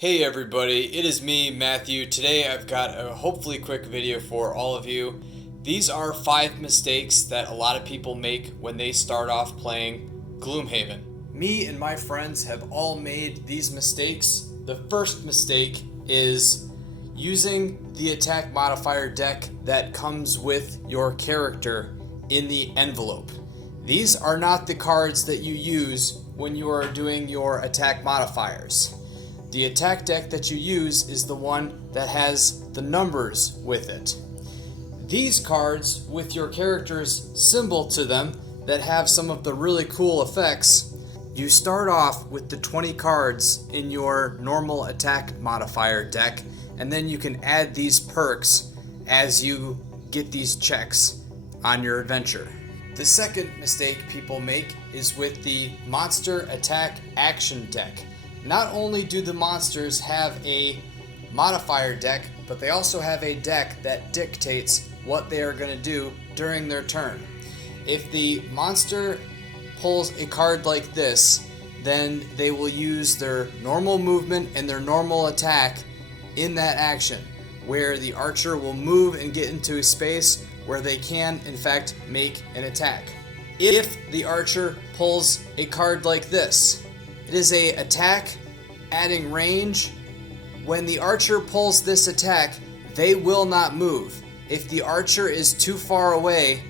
Hey everybody, it is me, Matthew. Today I've got a hopefully quick video for all of you. These are 5 mistakes that a lot of people make when they start off playing Gloomhaven. Me and my friends have all made these mistakes. The first mistake is using the attack modifier deck that comes with your character in the envelope. These are not the cards that you use when you are doing your attack modifiers. The attack deck that you use is the one that has the numbers with it. These cards with your character's symbol to them that have some of the really cool effects, you start off with the 20 cards in your normal attack modifier deck, and then you can add these perks as you get these checks on your adventure. The second mistake people make is with the monster attack action deck. Not only do the monsters have a modifier deck, but they also have a deck that dictates what they are going to do during their turn. If the monster pulls a card like this, then they will use their normal movement and their normal attack in that action, where the archer will move and get into a space where they can, in fact, make an attack. If the archer pulls a card like this, it is a attack adding range. When the archer pulls this attack, they will not move. If the archer is too far away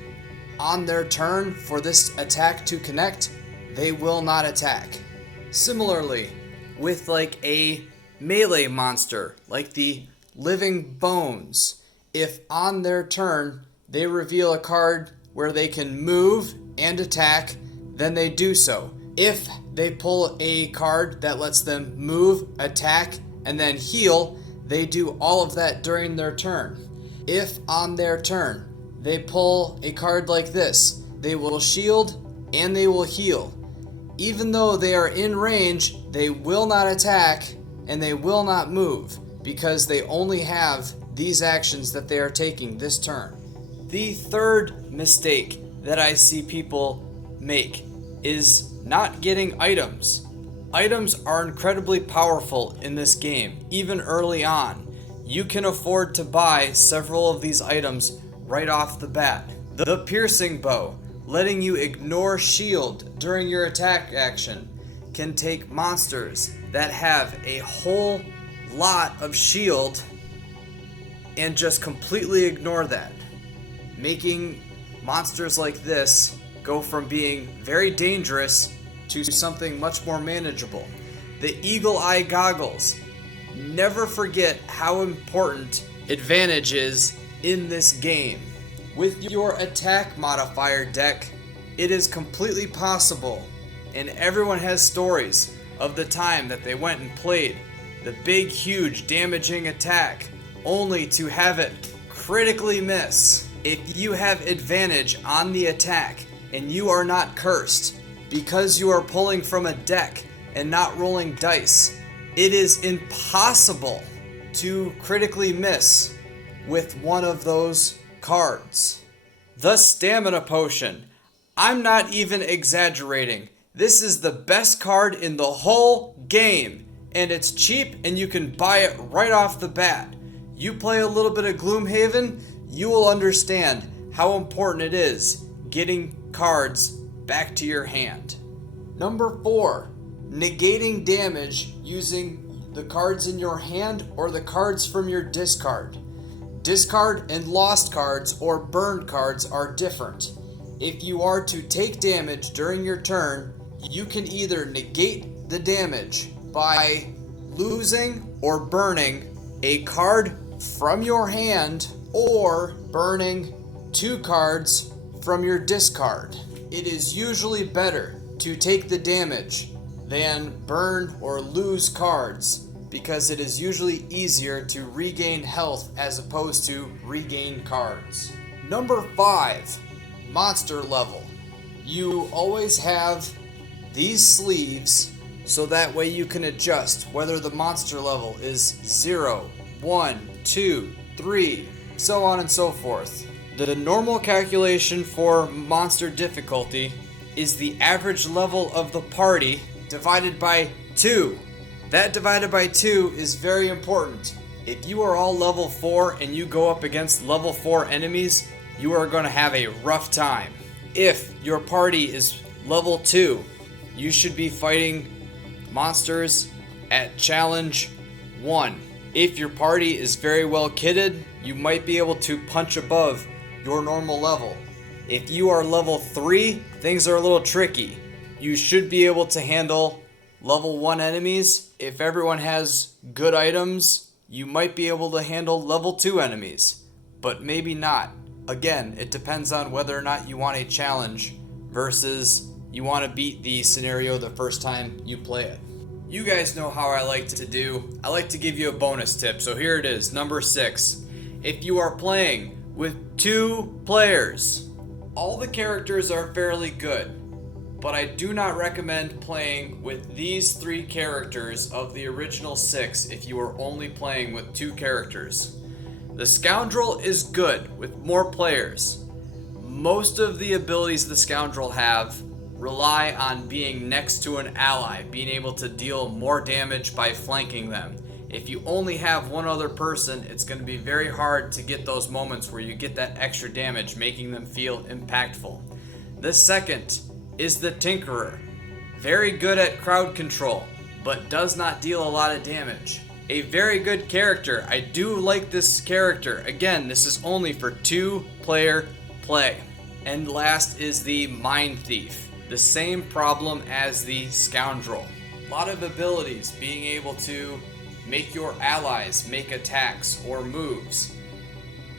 on their turn for this attack to connect, they will not attack. Similarly, with like a melee monster, like the Living Bones, if on their turn they reveal a card where they can move and attack, then they do so. If they pull a card that lets them move, attack, and then heal, they do all of that during their turn. If on their turn they pull a card like this, they will shield and they will heal. Even though they are in range, they will not attack and they will not move because they only have these actions that they are taking this turn. The third mistake that I see people make is not getting items. Items are incredibly powerful in this game, even early on. You can afford to buy several of these items right off the bat. The piercing bow, letting you ignore shield during your attack action, can take monsters that have a whole lot of shield and just completely ignore that, making monsters like this go from being very dangerous to something much more manageable. The Eagle Eye Goggles. Never forget how important advantage is in this game. With your attack modifier deck, it is completely possible, and everyone has stories of the time that they went and played the big, huge, damaging attack, only to have it critically miss. If you have advantage on the attack and you are not cursed, because you are pulling from a deck and not rolling dice, it is impossible to critically miss with one of those cards. The Stamina Potion. I'm not even exaggerating. This is the best card in the whole game, and it's cheap and you can buy it right off the bat. You play a little bit of Gloomhaven, you will understand how important it is getting cards back to your hand. Number 4, negating damage using the cards in your hand or the cards from your discard. Discard and lost cards or burned cards are different. If you are to take damage during your turn, you can either negate the damage by losing or burning a card from your hand or burning 2 cards from your discard. It is usually better to take the damage than burn or lose cards because it is usually easier to regain health as opposed to regain cards. Number 5, monster level. You always have these sleeves so that way you can adjust whether the monster level is 0, 1, 2, 3, so on and so forth. The normal calculation for monster difficulty is the average level of the party divided by 2. That divided by 2 is very important. If you are all level 4 and you go up against level 4 enemies, you are going to have a rough time. If your party is level 2, you should be fighting monsters at challenge 1. If your party is very well kitted, you might be able to punch above your normal level. If you are level 3, things are a little tricky. You should be able to handle level 1 enemies. If everyone has good items, you might be able to handle level 2 enemies, but maybe not. Again, it depends on whether or not you want a challenge versus you want to beat the scenario the first time you play it. You guys know how I like to do. I like to give you a bonus tip, so here it is, number 6. If you are playing with 2 players, all the characters are fairly good, but I do not recommend playing with these 3 characters of the original 6 if you are only playing with 2 characters. The Scoundrel is good with more players. Most of the abilities the Scoundrel have rely on being next to an ally, being able to deal more damage by flanking them. If you only have one other person, it's going to be very hard to get those moments where you get that extra damage, making them feel impactful. The second is the Tinkerer. Very good at crowd control, but does not deal a lot of damage. A very good character. I do like this character. Again, this is only for 2-player play. And last is the Mind Thief. The same problem as the Scoundrel. A lot of abilities, being able to make your allies make attacks or moves.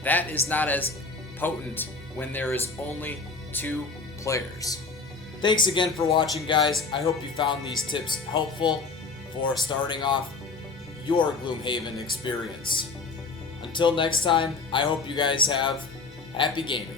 That is not as potent when there is only 2 players. Thanks again for watching, guys. I hope you found these tips helpful for starting off your Gloomhaven experience. Until next time, I hope you guys have happy gaming.